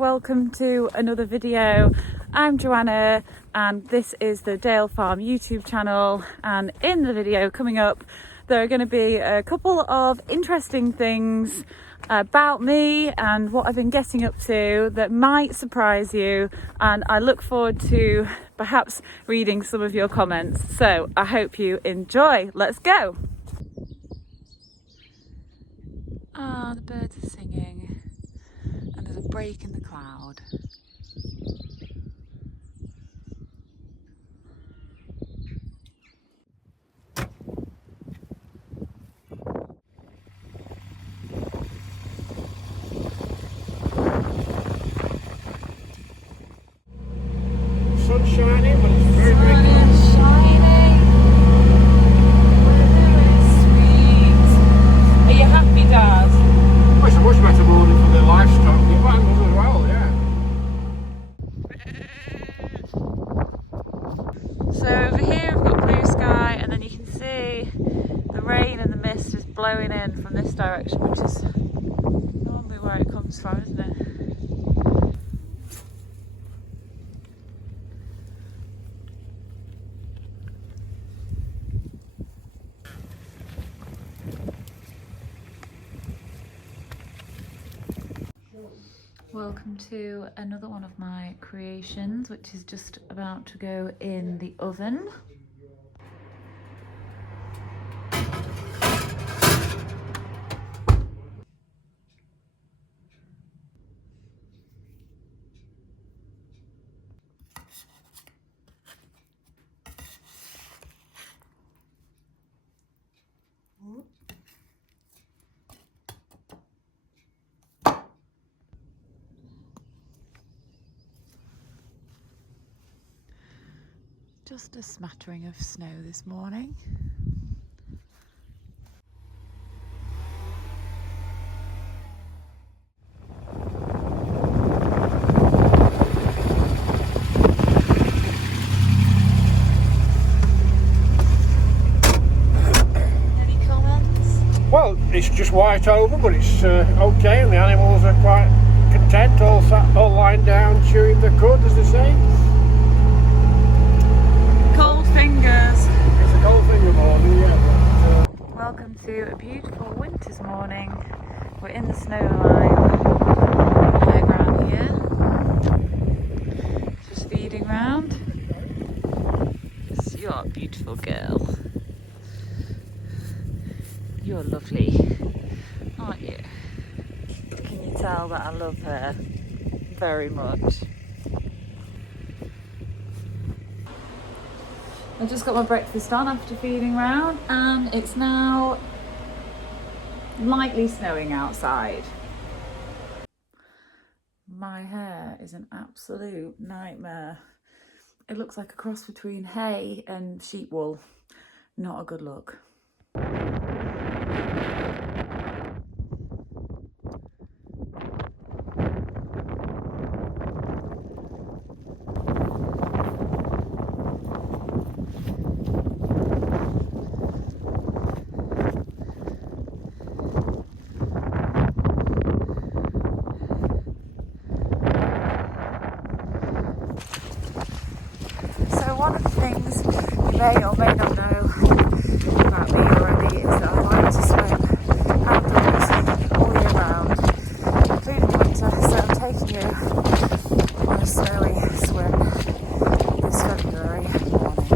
Welcome to another video. I'm Joanna and this is the Dale Farm YouTube channel, and in the video coming up there are going to be a couple of interesting things about me and what I've been getting up to that might surprise you, and I look forward to perhaps reading some of your comments. So I hope you enjoy. Let's go. Ah, the birds are singing and there's a break in the cloud. Sun's shining, but it's very, very cold. Sun is shining. Weather is sweet. Are you happy, Dad? Well, it's a much better morning for the livestock. The animals as well, yeah. So over here we've got blue sky, and then you can see the rain and the mist is blowing in from this direction, which is normally where it comes from, isn't it? Welcome to another one of my creations, which is just about to go in the oven. Just a smattering of snow this morning. Any comments? Well, it's just white over, but it's okay, and the animals are quite content, all lying down, chewing the cud, as they say. Cold fingers. It's a cold finger morning, yeah. Welcome to a beautiful winter's morning. We're in the snow line, playground here. Just feeding round. Yes, you're a beautiful girl. You're lovely, aren't you? Can you tell that I love her very much? I just got my breakfast on after feeding round, and it's now lightly snowing outside. My hair is an absolute nightmare. It looks like a cross between hay and sheep wool. Not a good look. One of the things you may or may not know about me already is that I like to swim outdoors all year round, including winter, so I'm taking you on a snowy swim this February morning.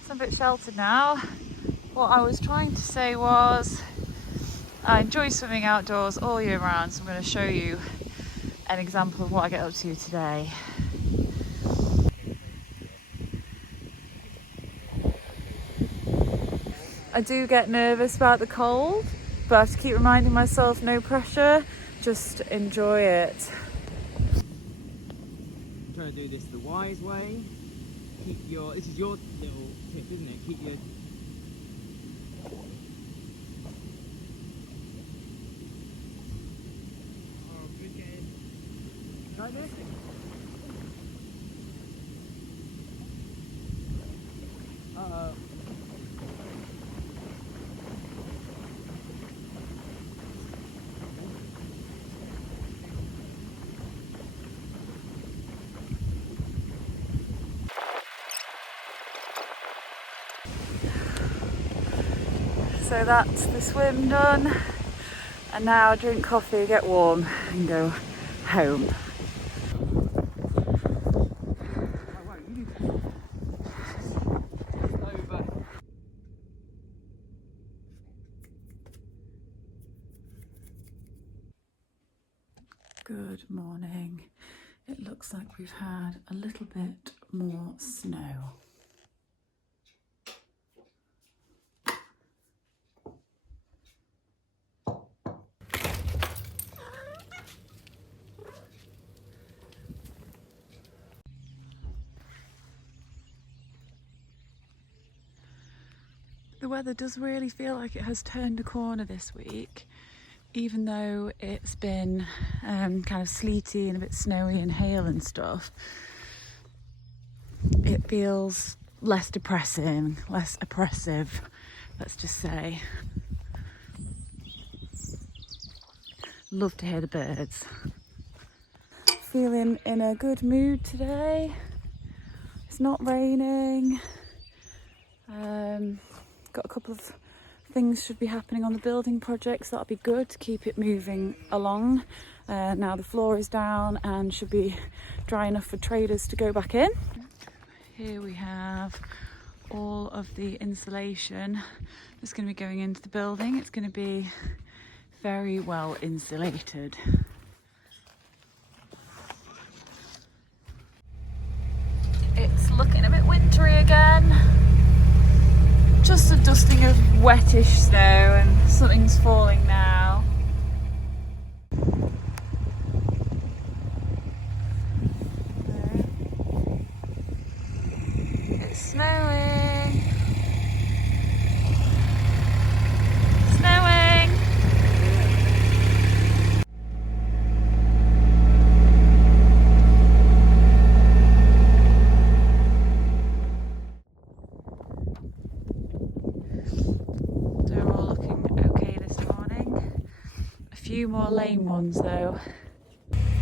It's a bit sheltered now. What I was trying to say was I enjoy swimming outdoors all year round, so I'm going to show you an example of what I get up to today. I do get nervous about the cold, but I have to keep reminding myself no pressure, just enjoy it. Try to do this the wise way. This is your little tip, isn't it? Keep your like this. So that's the swim done, and now drink coffee, get warm and go home. Good morning. It looks like we've had a little bit more snow. The weather does really feel like it has turned a corner this week, even though it's been kind of sleety and a bit snowy and hail and stuff. It feels less depressing, less oppressive, let's just say. Love to hear the birds. Feeling in a good mood today. It's not raining. Got a couple of things should be happening on the building projects. That'll be good to keep it moving along. Now the floor is down and should be dry enough for traders to go back in. Here we have all of the insulation that's going to be going into the building. It's going to be very well insulated. It's looking a bit wintry again. Just a dusting of wettish snow and something's falling now. It's snowing. Snowing. Few more lame ones though.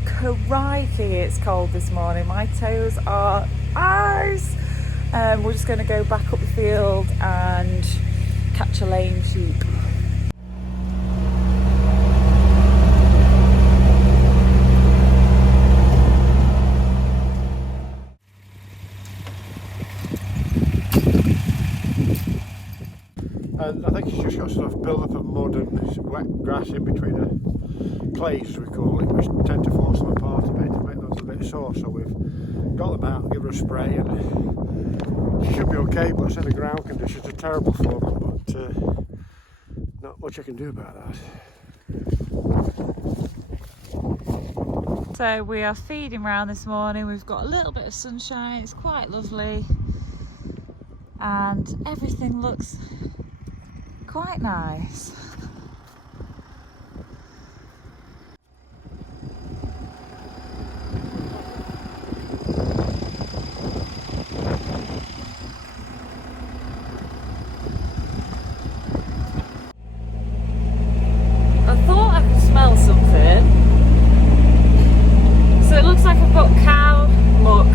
Crikey, it's cold this morning. My toes are ice. We're just going to go back up the field and catch a lame sheep. And I think it's just got sort of build up of mud and wet grass in between the clays, as we call it, which tend to force them apart a bit to make those a bit sore. So we've got them out, give her a spray, and she should be okay. But I said the ground conditions are terrible for them, but not much I can do about that. So we are feeding round this morning. We've got a little bit of sunshine. It's quite lovely, and everything looks quite nice. I thought I could smell something. So it looks like I've got cow muck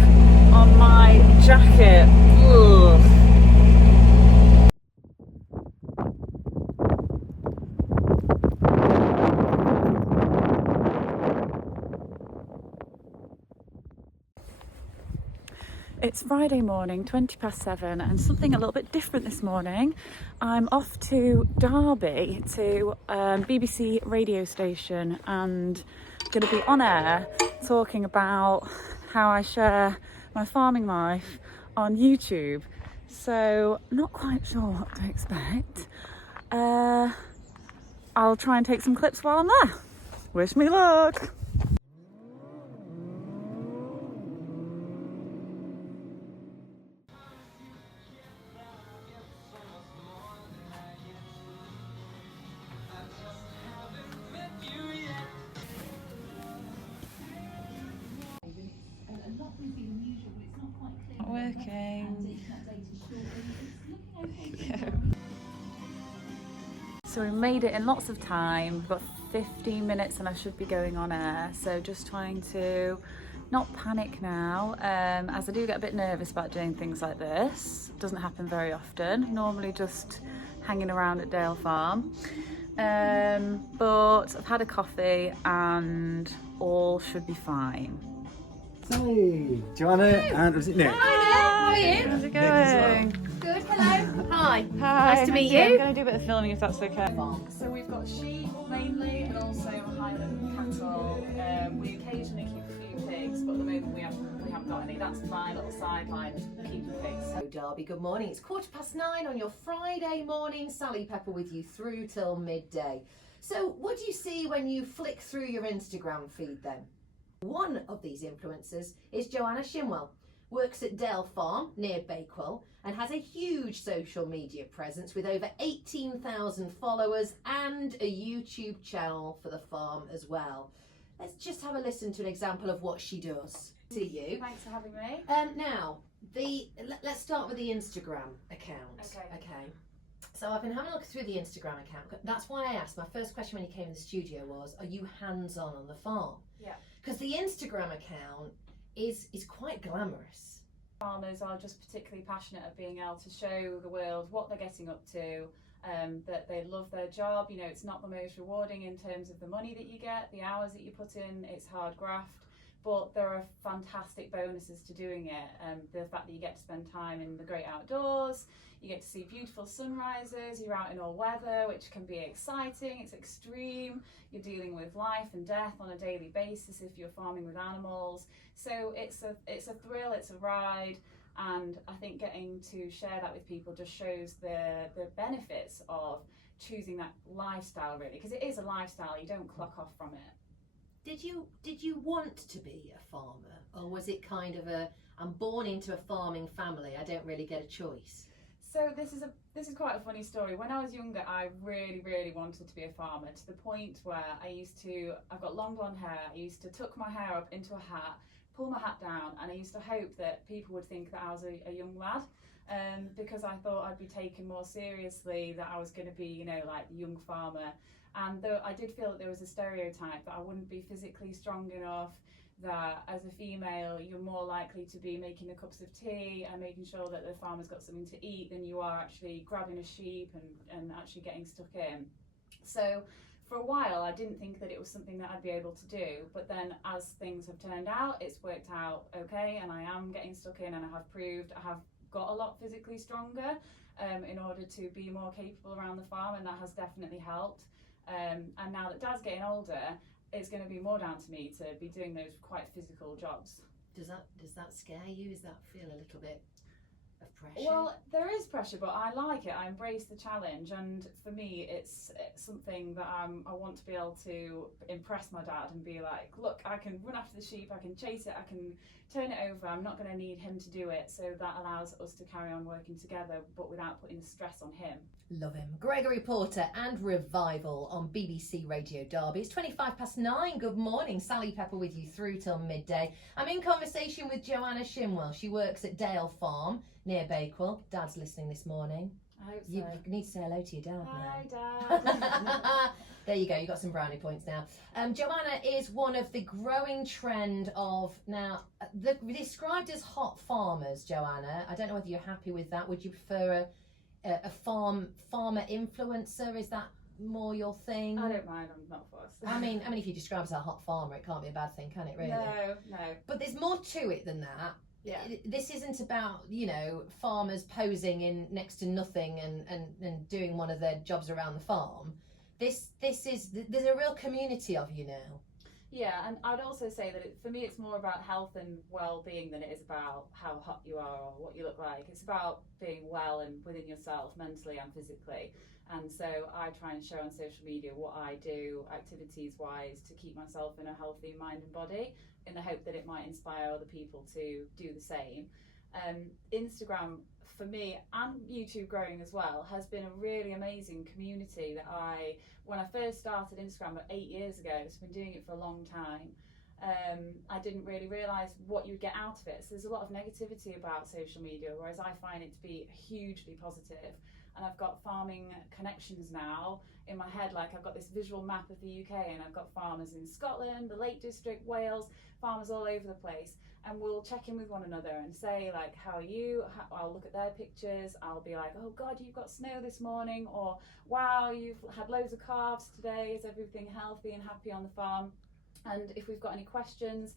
on my jacket. Ugh. It's Friday morning, 7:20, and something a little bit different this morning. I'm off to Derby to BBC radio station and going to be on air talking about how I share my farming life on YouTube. So not quite sure what to expect. I'll try and take some clips while I'm there. Wish me luck. Not working. So we made it in lots of time. We've got 15 minutes and I should be going on air. So just trying to not panic now, as I do get a bit nervous about doing things like this. It doesn't happen very often. Normally just hanging around at Dale Farm. But I've had a coffee and all should be fine. Hey, Joanna, and was it Nick? How are you? How's it going? Good, hello. Hi. Hi. Nice to meet I'm you. going to do a bit of filming if that's okay. So we've got sheep mainly and also Highland cattle. We occasionally keep a few pigs, but at the moment we haven't got any. That's my little sideline, keeping pigs. So Derby, good morning. It's 9:15 on your Friday morning. Sally Pepper with you through till midday. So what do you see when you flick through your Instagram feed then? One of these influencers is Joanna Shimwell. Works at Dale Farm near Bakewell and has a huge social media presence with over 18,000 followers and a YouTube channel for the farm as well. Let's just have a listen to an example of what she does. To you. Thanks for having me. Now, let's start with the Instagram account. Okay. So I've been having a look through the Instagram account. That's why I asked. My first question when you came in the studio was, are you hands-on on the farm? Yeah. Because the Instagram account is quite glamorous. Farmers are just particularly passionate of being able to show the world what they're getting up to, that they love their job. You know, it's not the most rewarding in terms of the money that you get, the hours that you put in, it's hard graft, but there are fantastic bonuses to doing it. The fact that you get to spend time in the great outdoors, you get to see beautiful sunrises, you're out in all weather, which can be exciting, it's extreme, you're dealing with life and death on a daily basis if you're farming with animals. So it's a thrill, it's a ride, and I think getting to share that with people just shows the benefits of choosing that lifestyle, really, because it is a lifestyle, you don't clock off from it. Did you want to be a farmer, or was it kind of I'm born into a farming family, I don't really get a choice? So this is quite a funny story. When I was younger, I really wanted to be a farmer, to the point where I've got long blonde hair, I used to tuck my hair up into a hat, pull my hat down, and I used to hope that people would think that I was a young lad, because I thought I'd be taken more seriously, that I was going to be, you know, like the young farmer. And though I did feel that there was a stereotype that I wouldn't be physically strong enough, that as a female you're more likely to be making the cups of tea and making sure that the farmer's got something to eat than you are actually grabbing a sheep and actually getting stuck in. So for a while I didn't think that it was something that I'd be able to do, but then as things have turned out, it's worked out okay, and I am getting stuck in, and I have proved I have got a lot physically stronger in order to be more capable around the farm, and that has definitely helped. And now that Dad's getting older, it's going to be more down to me to be doing those quite physical jobs. Does that scare you? Does that feel a little bit of pressure? Well, there is pressure, but I like it. I embrace the challenge, and for me, it's something that I want to be able to impress my dad and be like, look, I can run after the sheep, I can chase it, I can turn it over. I'm not going to need him to do it, so that allows us to carry on working together, but without putting the stress on him. Love him. Gregory Porter and Revival on BBC Radio Derby. It's 9:25. Good morning. Sally Pepper with you through till midday. I'm in conversation with Joanna Shimwell. She works at Dale Farm near Bakewell. Dad's listening this morning. I hope so. You need to say hello to your dad Hi, now. Dad. There you go. You got some brownie points now. Joanna is one of the growing trend of now described as hot farmers. Joanna, I don't know whether you're happy with that. Would you prefer a farmer influencer? Is that more your thing? I don't mind, I'm not fussed. I mean, if you describe as a hot farmer, it can't be a bad thing, can it, really? No. But there's more to it than that. Yeah. This isn't about, farmers posing in next to nothing and doing one of their jobs around the farm. There's a real community of you now. Yeah, and I'd also say that for me it's more about health and well-being than it is about how hot you are or what you look like. It's about being well and within yourself, mentally and physically. And so I try and share on social media what I do activities-wise to keep myself in a healthy mind and body, in the hope that it might inspire other people to do the same. Instagram, for me, and YouTube growing as well, has been a really amazing community that when I first started Instagram 8 years ago, so I've been doing it for a long time, I didn't really realise what you'd get out of it. So there's a lot of negativity about social media, whereas I find it to be hugely positive. and I've got farming connections now in my head. Like I've got this visual map of the UK, and I've got farmers in Scotland, the Lake District, Wales, farmers all over the place, and we'll check in with one another and say like, how are you? I'll look at their pictures, I'll be like, oh God, you've got snow this morning, or wow, you've had loads of calves today, is everything healthy and happy on the farm? And if we've got any questions,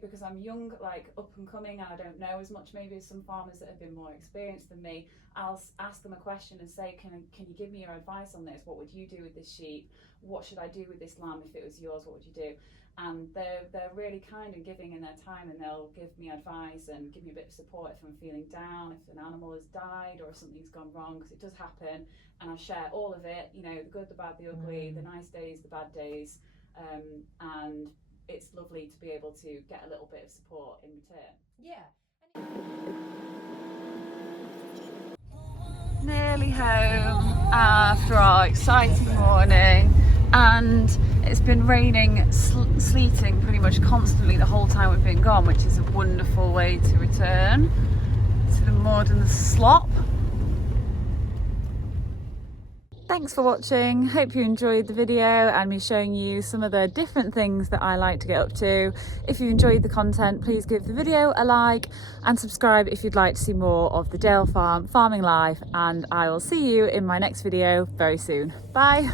because I'm young, like up and coming, and I don't know as much maybe as some farmers that have been more experienced than me, I'll ask them a question and say, can you give me your advice on this? What would you do with this sheep? What should I do with this lamb if it was yours? What would you do? And they're really kind and giving in their time, and they'll give me advice and give me a bit of support if I'm feeling down, if an animal has died or if something's gone wrong, because it does happen. And I share all of it, you know, the good, the bad, the ugly, the nice days, the bad days, and it's lovely to be able to get a little bit of support in return. Yeah. Nearly home after our exciting morning, and it's been raining, sleeting pretty much constantly the whole time we've been gone, which is a wonderful way to return to the mud and the slop. Thanks for watching. Hope you enjoyed the video and me showing you some of the different things that I like to get up to. If you enjoyed the content, please give the video a like and subscribe if you'd like to see more of the Dale Farm farming life, and I will see you in my next video very soon. Bye.